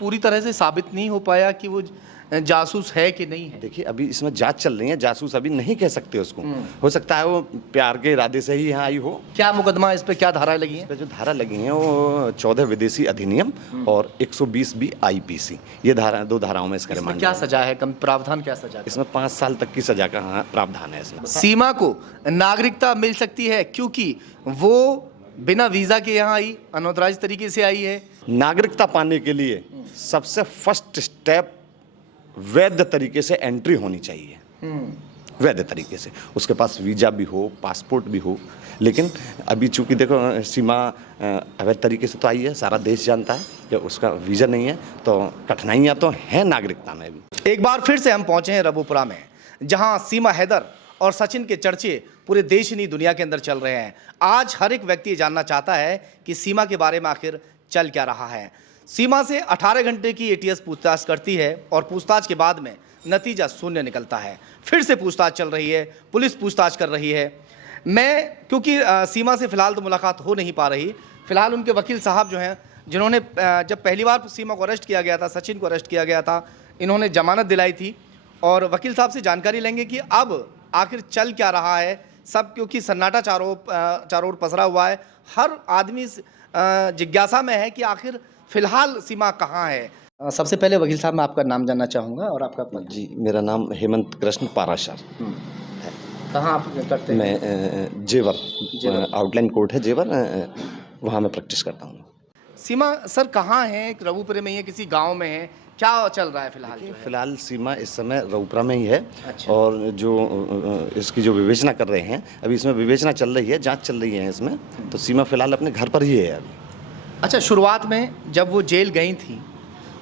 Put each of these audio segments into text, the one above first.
पूरी तरह से साबित नहीं हो पाया कि वो जासूस है कि नहीं है। देखिए अभी इसमें जांच चल रही है, जासूस अभी नहीं कह सकते उसको। हो सकता है वो प्यार के इरादे से ही यहाँ आई हो। क्या मुकदमा इस पे, क्या धाराएं लगी इस हैं? पे जो धारा लगी हैं वो 14 विदेशी अधिनियम और 120 बी आईपीसी, ये धारा, दो धाराओं में इसका इसमें रिमांड क्या है। सजा है, कम प्रावधान क्या सजा है? इसमें 5 साल तक की सजा का प्रावधान है इसमें। सीमा को नागरिकता मिल सकती है क्योंकि वो बिना वीजा के यहाँ आई, अनऑथराइज तरीके से आई है। नागरिकता पाने के लिए सबसे फर्स्ट स्टेप वैध तरीके से एंट्री होनी चाहिए, वैध तरीके से। उसके पास वीजा भी हो, पासपोर्ट भी हो। लेकिन अभी चूंकि देखो सीमा अवैध तरीके से तो आई है, सारा देश जानता है कि उसका वीजा नहीं है, तो कठिनाइयां तो हैं नागरिकता में भी। एक बार फिर से हम पहुंचे हैं रबुपुरा में, जहां सीमा हैदर और सचिन के चर्चे पूरे देश नहीं दुनिया के अंदर चल रहे हैं। आज हर एक व्यक्ति ये जानना चाहता है कि सीमा के बारे में आखिर चल क्या रहा है। सीमा से 18 घंटे की एटीएस पूछताछ करती है और पूछताछ के बाद में नतीजा शून्य निकलता है। फिर से पूछताछ चल रही है, पुलिस पूछताछ कर रही है। मैं क्योंकि सीमा से फ़िलहाल तो मुलाकात हो नहीं पा रही, फ़िलहाल उनके वकील साहब जो हैं, जिन्होंने जब पहली बार सीमा को अरेस्ट किया गया था, सचिन को अरेस्ट किया गया था, इन्होंने जमानत दिलाई थी। और वकील साहब से जानकारी लेंगे कि अब आखिर चल क्या रहा है सब, क्योंकि सन्नाटा चारों ओर पसरा हुआ है। हर आदमी जिज्ञासा में है कि आखिर फ़िलहाल सीमा कहाँ है। सबसे पहले वकील साहब मैं आपका नाम जानना चाहूँगा और आपका पद। जी, मेरा नाम हेमंत कृष्ण पाराशर। कहाँ आप करते हैं? मैं जेवर आउटलाइन कोर्ट है जेवर, वहाँ मैं प्रैक्टिस करता हूँ। सीमा सर कहाँ है? रबुपुरे में ही है, किसी गांव में है, क्या चल रहा है फिलहाल? फिलहाल सीमा इस समय रबुपुरा में ही है। अच्छा। और जो इसकी जो विवेचना कर रहे हैं, अभी इसमें विवेचना चल रही है, जांच चल रही है इसमें, तो सीमा फिलहाल अपने घर पर ही है अभी। अच्छा, शुरुआत में जब वो जेल गई थी,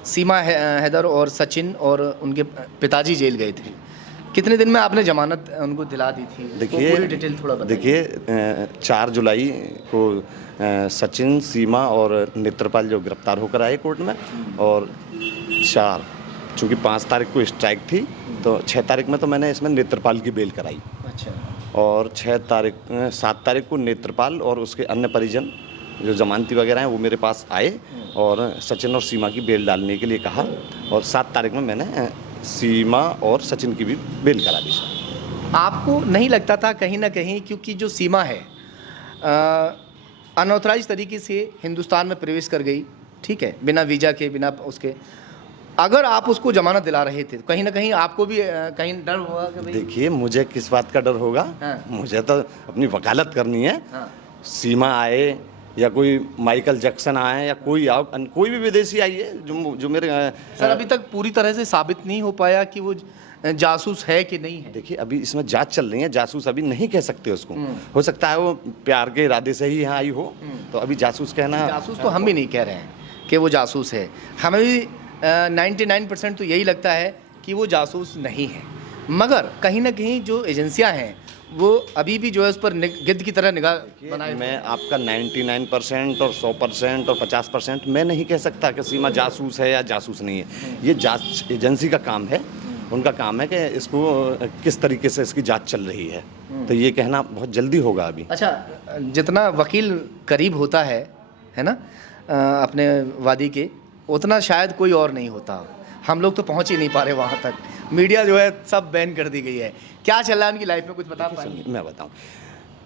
सीमा हैदर और सचिन और उनके पिताजी जेल गए थे, कितने दिन में आपने जमानत उनको दिला दी थी? देखिए, पूरी डिटेल थोड़ा बताइए। देखिए 4 जुलाई को सचिन, सीमा और नेत्रपाल जो गिरफ्तार होकर आए कोर्ट में, और 4 चूँकि 5 तारीख को स्ट्राइक थी, तो 6 तारीख में तो मैंने इसमें नेत्रपाल की बेल कराई। अच्छा। और 7 तारीख को नेत्रपाल और उसके अन्य परिजन जो जमानती वगैरह हैं वो मेरे पास आए और सचिन और सीमा की बेल डालने के लिए कहा, और 7 तारीख में मैंने सीमा और सचिन की भी बेल करा दी। आपको नहीं लगता था कहीं ना कहीं, क्योंकि जो सीमा है अनऑथराइज तरीके से हिंदुस्तान में प्रवेश कर गई, ठीक है, बिना वीज़ा के, बिना उसके, अगर आप उसको जमानत दिला रहे थे, कहीं ना कहीं आपको भी कहीं डर हुआ कि भाई? देखिए, मुझे किस बात का डर होगा? हाँ। मुझे तो अपनी वकालत करनी है। हाँ। सीमा आए या कोई माइकल जैक्सन आए या कोई भी विदेशी आई है जो मेरे सर अभी तक पूरी तरह से साबित नहीं हो पाया कि वो जासूस है कि नहीं है। देखिए अभी इसमें जांच चल रही है, जासूस अभी नहीं कह सकते उसको। हो सकता है वो प्यार के इरादे से ही यहाँ आई हो, तो अभी जासूस कहना। जासूस तो हम भी नहीं कह रहे हैं कि वो जासूस है, हमें भी 99% तो यही लगता है कि वो जासूस नहीं है, मगर कहीं ना कहीं जो एजेंसियां हैं वो अभी भी जो है उस पर गिद्ध की तरह निगाह बनाए। मैं आपका 99% और 100% और 50% मैं नहीं कह सकता कि सीमा जासूस है या जासूस नहीं है। ये जांच एजेंसी का काम है, उनका काम है कि इसको किस तरीके से इसकी जांच चल रही है, तो ये कहना बहुत जल्दी होगा अभी। अच्छा, जितना वकील करीब होता है ना अपने वादी के, उतना शायद कोई और नहीं होता। हम लोग तो पहुंच ही नहीं पा रहे वहाँ तक, मीडिया जो है सब बैन कर दी गई है। क्या चल रहा है उनकी लाइफ में, कुछ बता पाएंगे? मैं बताऊं,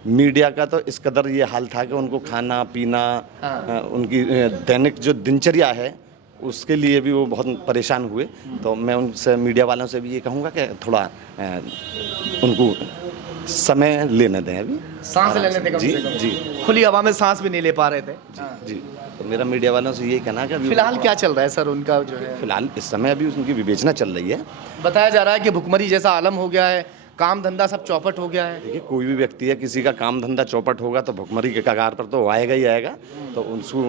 मीडिया का तो इस कदर ये हाल था कि उनको खाना पीना, उनकी दैनिक जो दिनचर्या है उसके लिए भी वो बहुत परेशान हुए। तो मैं उनसे, मीडिया वालों से भी ये कहूँगा कि थोड़ा उनको समय लेने दें, अभी सांस लेने दें कम से कम। जी, खुली हवा में सांस भी नहीं ले पा रहे थे। जी। तो मेरा मीडिया वालों से यही कहना है कि फिलहाल क्या चल रहा है सर उनका जो है? फिलहाल इस समय अभी उनकी विवेचना चल रही है। बताया जा रहा है कि भुखमरी जैसा आलम हो गया है, काम धंधा सब चौपट हो गया है। देखिए, कोई भी व्यक्ति है, किसी का काम धंधा चौपट होगा तो भुखमरी के कगार पर तो आएगा ही आएगा। तो उसको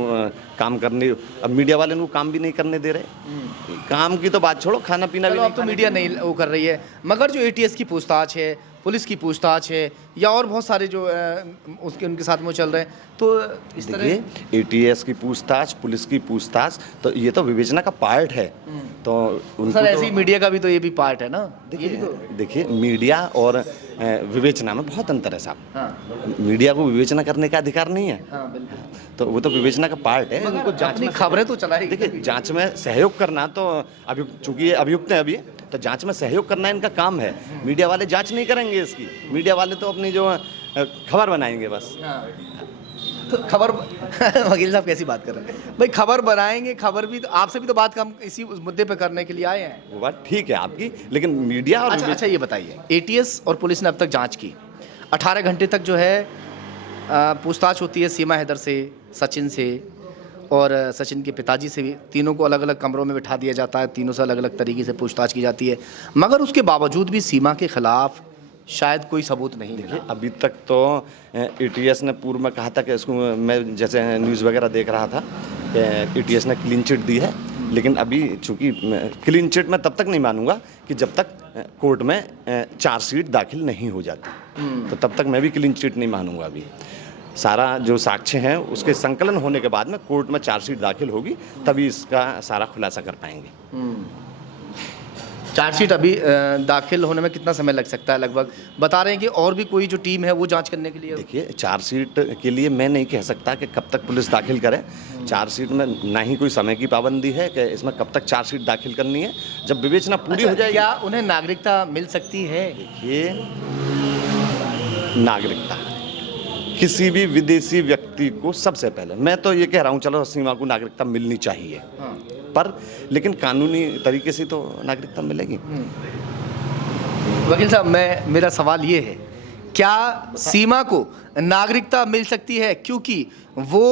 काम करने, अब मीडिया वाले उनको काम भी नहीं करने दे रहे। काम की तो बात छोड़ो, खाना पीना भी अब तो मीडिया नहीं वो कर रही है, मगर जो एटीएस की पूछताछ है, पुलिस की पूछताछ है या और बहुत सारे जो उनके साथ में वो चल रहे हैं, तो इस तरह देखिए एटीएस की पूछताछ, पुलिस की पूछताछ, तो ये तो विवेचना का पार्ट है। तो उनको सर ऐसे ही मीडिया का भी तो ये भी पार्ट है ना। देखिए मीडिया और विवेचना में बहुत अंतर है साहब। हाँ मीडिया को विवेचना करने का अधिकार नहीं है, हाँ बिल्कुल। तो वो तो विवेचना का पार्ट है। उनको जांच अपनी में खबरें तो चलाई। देखिए जांच में सहयोग करना तो चूंकि ये अभियुक्त हैं अभी, तो जांच में सहयोग करना इनका काम है। मीडिया वाले जांच नहीं करेंगे इसकी, मीडिया वाले तो अपनी जो खबर बनाएंगे बस। हाँ। तो खबर वकील साहब कैसी बात कर रहे हैं भाई, खबर बनाएंगे, खबर भी तो आपसे भी तो बात हम इसी उस मुद्दे पे करने के लिए आए हैं। वो बात ठीक है आपकी, लेकिन मीडिया और अच्छा ये बताइए, एटीएस और पुलिस ने अब तक जांच की, 18 घंटे तक जो है पूछताछ होती है सीमा हैदर से, सचिन से और सचिन के पिताजी से भी। तीनों को अलग अलग कमरों में बिठा दिया जाता है, तीनों से अलग अलग तरीके से पूछताछ की जाती है, मगर उसके बावजूद भी सीमा के खिलाफ शायद कोई सबूत नहीं मिला। अभी तक तो एटीएस ने पूर्व में कहा था कि इसको, मैं जैसे न्यूज़ वगैरह देख रहा था कि एटीएस ने क्लीन चिट दी है, लेकिन अभी चूंकि क्लीन चिट मैं तब तक नहीं मानूंगा कि जब तक कोर्ट में चार्जशीट दाखिल नहीं हो जाती, तो तब तक मैं भी क्लीन चिट नहीं मानूंगा। अभी सारा जो साक्ष्य हैं उसके संकलन होने के बाद में कोर्ट में चार्जशीट दाखिल होगी, तभी इसका सारा खुलासा कर पाएंगे। चार्जशीट अभी दाखिल होने में कितना समय लग सकता है लगभग? बता रहे हैं कि और भी कोई जो टीम है वो जांच करने के लिए। देखिए चार्जशीट के लिए मैं नहीं कह सकता कि कब तक पुलिस दाखिल करे। चार्जशीट में ना ही कोई समय की पाबंदी है कि इसमें कब तक चार्जशीट दाखिल करनी है, जब विवेचना पूरी हो जाएगी। क्या उन्हें नागरिकता मिल सकती है? देखिए नागरिकता किसी भी विदेशी व्यक्ति को, सबसे पहले मैं तो ये कह रहा हूँ चलो सीमा को नागरिकता मिलनी चाहिए, पर लेकिन कानूनी तरीके से तो नागरिकता मिलेगी। वकील साहब मेरा सवाल ये है, क्या सीमा को नागरिकता मिल सकती है क्योंकि वो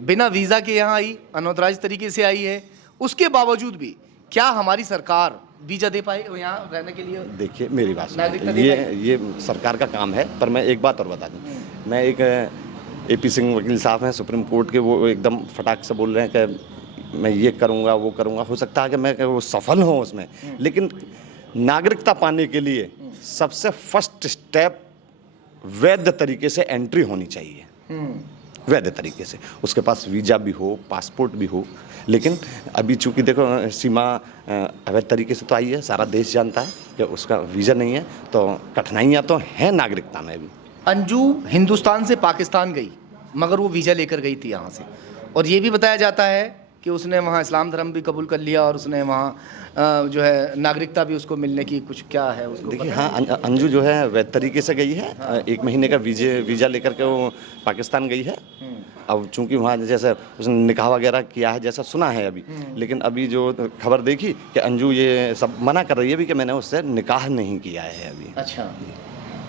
बिना वीज़ा के यहाँ आई, अनऑथराइज तरीके से आई है, उसके बावजूद भी क्या हमारी सरकार वीज़ा दे पाए यहाँ रहने के लिए? देखिए मेरी बात सुनिए, ये सरकार का काम है, पर मैं एक बात और बता दूँ। मैं एक एपी सिंह वकील साहब हैं सुप्रीम कोर्ट के, वो एकदम फटाक से बोल रहे हैं कि मैं ये करूँगा वो करूँगा। हो सकता है कि मैं वो सफल हूँ उसमें, लेकिन नागरिकता पाने के लिए सबसे फर्स्ट स्टेप वैध तरीके से एंट्री होनी चाहिए, वैध तरीके से। उसके पास वीज़ा भी हो, पासपोर्ट भी हो, लेकिन अभी चूंकि देखो सीमा अवैध तरीके से तो आई है, सारा देश जानता है कि उसका वीज़ा नहीं है, तो कठिनाइयाँ तो हैं नागरिकता में भी। अंजू हिंदुस्तान से पाकिस्तान गई, मगर वो वीज़ा लेकर गई थी यहाँ से, और ये भी बताया जाता है कि उसने वहाँ इस्लाम धर्म भी कबूल कर लिया और उसने वहाँ जो है नागरिकता भी उसको मिलने की कुछ क्या है उसको। देखिए हाँ, अंजू जो है वैध तरीके से गई है। हाँ। 1 महीने का वीज़ा लेकर के वो पाकिस्तान गई है। अब चूंकि वहाँ जैसे उसने निकाह वगैरह किया है जैसा सुना है अभी, लेकिन अभी जो खबर देखी कि अंजू ये सब मना कर रही है अभी कि मैंने उससे निकाह नहीं किया है अभी। अच्छा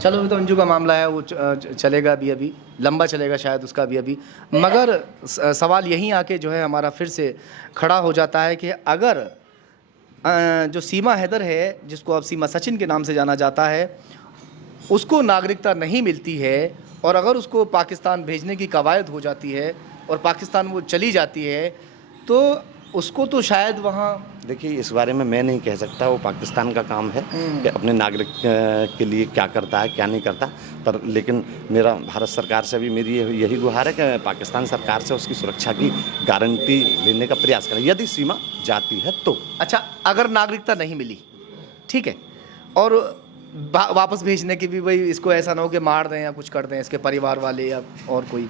चलो, अभी तो अंजू का मामला है, वो चलेगा भी, अभी लंबा चलेगा शायद उसका भी अभी। मगर सवाल यहीं आके जो है हमारा फिर से खड़ा हो जाता है कि अगर जो सीमा हैदर है, जिसको अब सीमा सचिन के नाम से जाना जाता है, उसको नागरिकता नहीं मिलती है और अगर उसको पाकिस्तान भेजने की कवायद हो जाती है और पाकिस्तान वो चली जाती है, तो उसको तो शायद वहाँ। देखिए इस बारे में मैं नहीं कह सकता, वो पाकिस्तान का काम है कि अपने नागरिक के लिए क्या करता है क्या नहीं करता, पर लेकिन मेरा भारत सरकार से भी मेरी यही गुहार है कि पाकिस्तान सरकार से उसकी सुरक्षा की गारंटी लेने का प्रयास करें यदि सीमा जाती है तो। अच्छा, अगर नागरिकता नहीं मिली, ठीक है, और वापस भेजने की भी, भाई इसको ऐसा ना हो कि मार दें या कुछ कर दें इसके परिवार वाले या और कोई,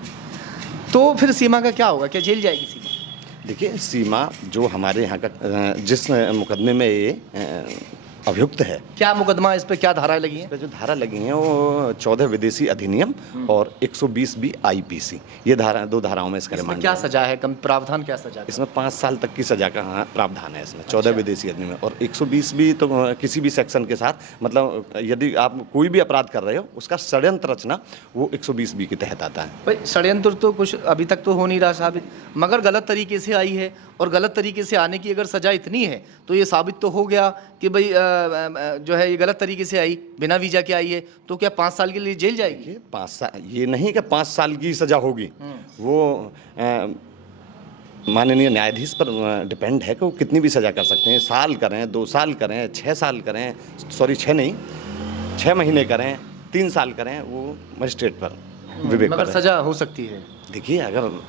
तो फिर सीमा का क्या होगा? क्या जेल जाएगी सीमा? देखिए सीमा जो हमारे यहाँ का जिस मुकदमे में ये अभियुक्त है, क्या मुकदमा, इस पे क्या धाराएं लगी हैं? इस पे जो धारा लगी हैं वो 14 विदेशी अधिनियम और 120B IPC, ये धारा, 2 धाराओं में इसका रिमांड। क्या सजा है, कम प्रावधान क्या सजा है? इसमें 5 साल तक की सजा का प्रावधान है इसमें। 14 विदेशी अधिनियम और 120B तो किसी भी सेक्शन के साथ, मतलब यदि आप कोई भी अपराध कर रहे हो उसका षड्यंत्र रचना वो 120B के तहत आता है। भाई षड्यंत्र तो कुछ अभी तक तो हो नहीं रहा साबित, मगर गलत तरीके से आई है, और गलत तरीके से आने की अगर सजा इतनी है तो ये साबित तो हो गया कि भाई जो है ये गलत तरीके से आई, बिना वीज़ा के आई है, तो क्या 5 साल के लिए जेल जाएगी? 5 साल, ये नहीं कि 5 साल की सज़ा होगी, वो माननीय न्यायाधीश पर डिपेंड है कि वो कितनी भी सज़ा कर सकते हैं। साल करें, 2 साल करें, 6 साल करें, सॉरी 6 नहीं, 6 महीने करें, 3 साल करें, वो मजिस्ट्रेट पर विवेक मगर पर है। सजा हो सकती है। देखिए, अगर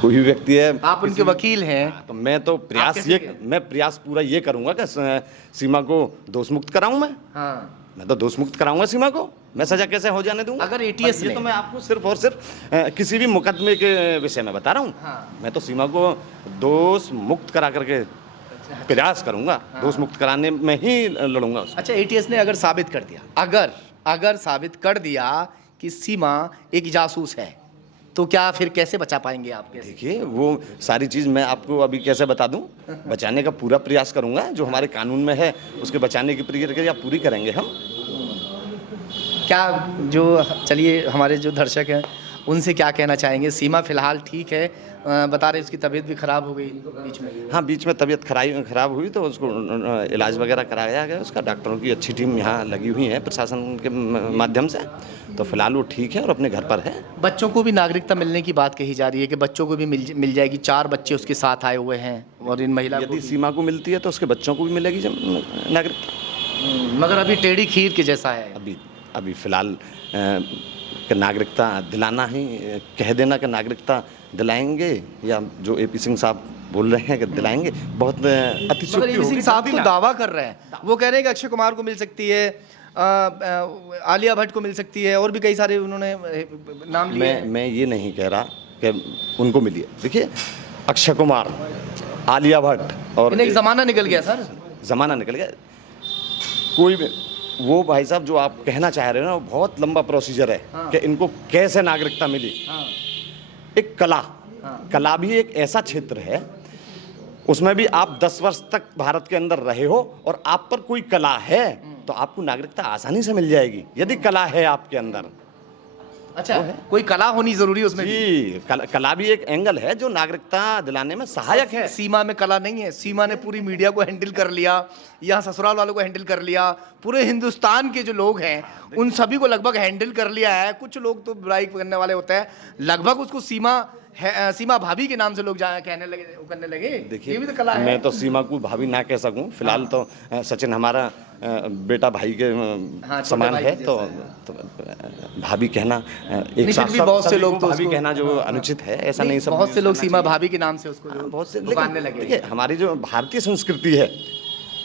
कोई भी व्यक्ति है, आप उनके वकील हैं, तो मैं तो प्रयास पूरा ये करूंगा कि सीमा को दोष मुक्त कराऊं हाँ। मैं तो दोष मुक्त कराऊंगा सीमा को। मैं सजा कैसे हो जाने दूंगा? अगर ATS ये ने- तो मैं आपको सिर्फ और सिर्फ किसी भी मुकदमे के विषय में बता रहा हूँ। हाँ। मैं तो सीमा को दोष मुक्त करा करके प्रयास करूंगा, दोष मुक्त कराने में ही लड़ूंगा उसको। अच्छा, ATS ने अगर साबित कर दिया, अगर साबित कर दिया कि सीमा एक जासूस है, तो क्या फिर कैसे बचा पाएंगे आप? कैसे? देखिए, वो सारी चीज़ मैं आपको अभी कैसे बता दूं? बचाने का पूरा प्रयास करूंगा, जो हमारे कानून में है उसके बचाने की प्रक्रिया पूरी करेंगे हम। क्या जो चलिए हमारे जो दर्शक हैं उनसे क्या कहना चाहेंगे? सीमा फिलहाल ठीक है, बता रहे उसकी तबीयत भी खराब हो गई बीच में। हाँ, बीच में तबीयत खराब हुई तो उसको इलाज वगैरह कराया गया उसका। डॉक्टरों की अच्छी टीम यहाँ लगी हुई है प्रशासन के माध्यम से, तो फिलहाल वो ठीक है और अपने घर पर है। बच्चों को भी नागरिकता मिलने की बात कही जा रही है कि बच्चों को भी मिल जाएगी। 4 बच्चे उसके साथ आए हुए हैं और इन महिला को यदि सीमा को मिलती है तो उसके बच्चों को भी मिलेगी नागरिकता। मगर अभी टेढ़ी खीर के जैसा है। अभी फिलहाल नागरिकता दिलाना ही, कह देना कि नागरिकता दिलाएंगे, या जो AP सिंह साहब बोल रहे हैं कि दिलाएंगे, बहुत मगर अतिशयोक्ति AP सिंह होगी। साहब तो दावा कर रहे हैं, वो कह रहे हैं कि अक्षय कुमार को मिल सकती है, आलिया भट्ट को मिल सकती है, और भी कई सारे उन्होंने नाम लिए हैं। मैं ये नहीं कह रहा कि उनको मिली है। देखिए, अक्षय कुमार, आलिया भट्ट और इन्हें एक ज़माना निकल गया सर। ज़माना निकल गया। कोई भी वो भाई साहब जो आप कहना चाह रहे हो ना, वो बहुत लंबा प्रोसीजर है। हाँ। कि इनको कैसे नागरिकता मिली। हाँ। एक कला भी एक ऐसा क्षेत्र है, उसमें भी आप 10 वर्ष तक भारत के अंदर रहे हो और आप पर कोई कला है तो आपको नागरिकता आसानी से मिल जाएगी, यदि कला है आपके अंदर। अच्छा, कोई कला होनी जरूरी है उसमें भी? जी, कला भी एक एंगल है जो नागरिकता दिलाने में सहायक है। सीमा में कला नहीं है। सीमा ने पूरी मीडिया को हैंडल कर लिया, यहाँ ससुराल वालों को हैंडल कर लिया, पूरे हिंदुस्तान के जो लोग हैं उन सभी को लगभग हैंडल कर लिया है। कुछ लोग तो बुराई करने वाले होते हैं, लगभग उसको सीमा भाभी के नाम से लोग कहने लगे, करने लगे। देखिए, ये भी तो कला है। मैं तो सीमा को भाभी ना कह सकूं फिलहाल। तो सचिन हमारा बेटा भाई के छोटे समान भाई है, के तो भाभी कहना एक फिर भी बहुत से लोग तो भाभी उसको- कहना जो अनुचित है, ऐसा नहीं। सब बहुत से लोग सीमा भाभी के नाम से उसको बहुत से, पुकारने लगे। देखिए, हमारी जो भारतीय संस्कृति है,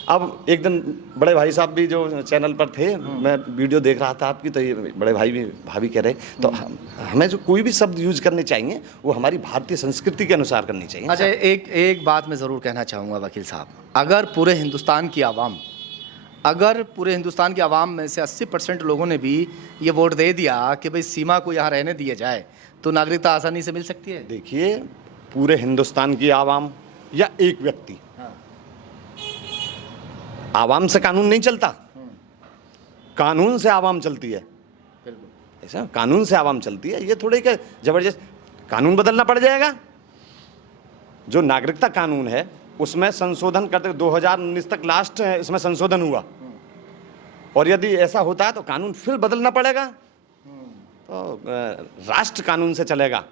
अब एक दिन बड़े भाई साहब भी जो चैनल पर थे, मैं वीडियो देख रहा था आपकी, तो ये बड़े भाई भी भाभी कह रहे, तो हमें जो कोई भी शब्द यूज करने चाहिए वो हमारी भारतीय संस्कृति के अनुसार करनी चाहिए। अच्छा, एक बात मैं ज़रूर कहना चाहूँगा वकील साहब, अगर पूरे हिंदुस्तान की आवाम में से 80% लोगों ने भी ये वोट दे दिया कि भाई सीमा को यहाँ रहने दिया जाए, तो नागरिकता आसानी से मिल सकती है। देखिए, पूरे हिंदुस्तान की आवाम या एक व्यक्ति, आवाम से कानून नहीं चलता, कानून से आवाम चलती है। ऐसा कानून से आवाम चलती है। ये थोड़े के जबरदस्त कानून बदलना पड़ जाएगा। जो नागरिकता कानून है उसमें संशोधन करते 2019 तक लास्ट इसमें संशोधन हुआ, और यदि ऐसा होता है तो कानून फिर बदलना पड़ेगा। तो राष्ट्र कानून से चलेगा,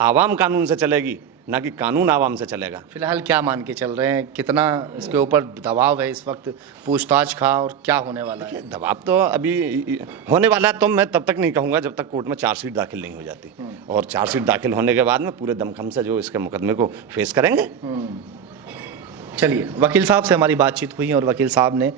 आवाम कानून से चलेगी, ना कि कानून आवाम से चलेगा। फिलहाल क्या मान के चल रहे हैं, कितना इसके ऊपर दबाव है इस वक्त, पूछताछ का, और क्या होने वाला है? दबाव तो अभी होने वाला है, तो मैं तब तक नहीं कहूँगा जब तक कोर्ट में चार्जशीट दाखिल नहीं हो जाती। और चार्जशीट दाखिल होने के बाद में पूरे दमखम से जो इसके मुकदमे को फेस करेंगे। चलिए, वकील साहब से हमारी बातचीत हुई और वकील साहब ने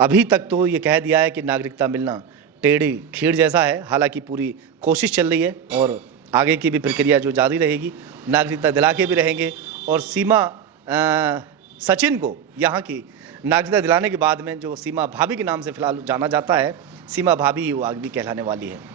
अभी तक तो ये कह दिया है कि नागरिकता मिलना टेढ़ी खीर जैसा है। हालांकि पूरी कोशिश चल रही है और आगे की भी प्रक्रिया जो जारी रहेगी, नागरिकता दिला के भी रहेंगे। और सीमा सचिन को यहाँ की नागरिकता दिलाने के बाद में जो सीमा भाभी के नाम से फिलहाल जाना जाता है, सीमा भाभी ही वो आगे भी कहलाने वाली है।